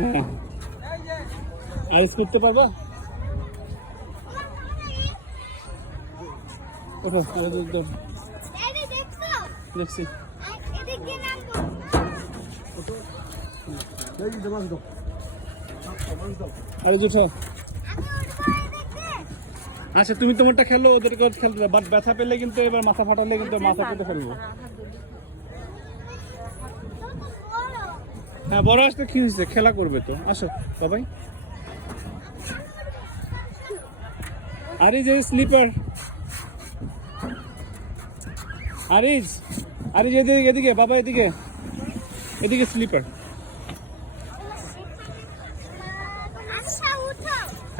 হ্যাঁ আর করতে পারবা? দেখছি আরে জুঠো। আচ্ছা তুমি তোমারটা খেলো, ওদেরকে খেলতে দাও। বাট ব্যথা পেলে কিন্তু এবার মাথা ফাটালে কিন্তু মাথা কেটে ফেলবো। হ্যাঁ বড় আসতে কি হয়েছে, খেলা করবে তো। আসো বাবাই। আরিজ এই স্লিপার। আরিজ আরিজ এদিকে এদিকে বাবা, এদিকে এদিকে স্লিপার।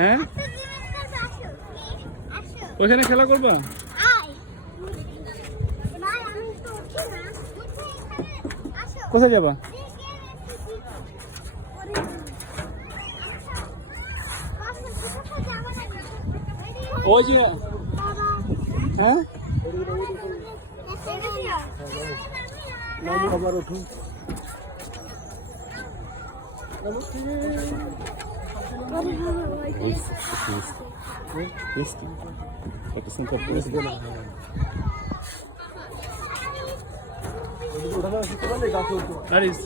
হ্যাঁ ওইখানে খেলা করবা? কোথায় যাবা? ওই যে হ্যাঁ আবার উঠুন। That is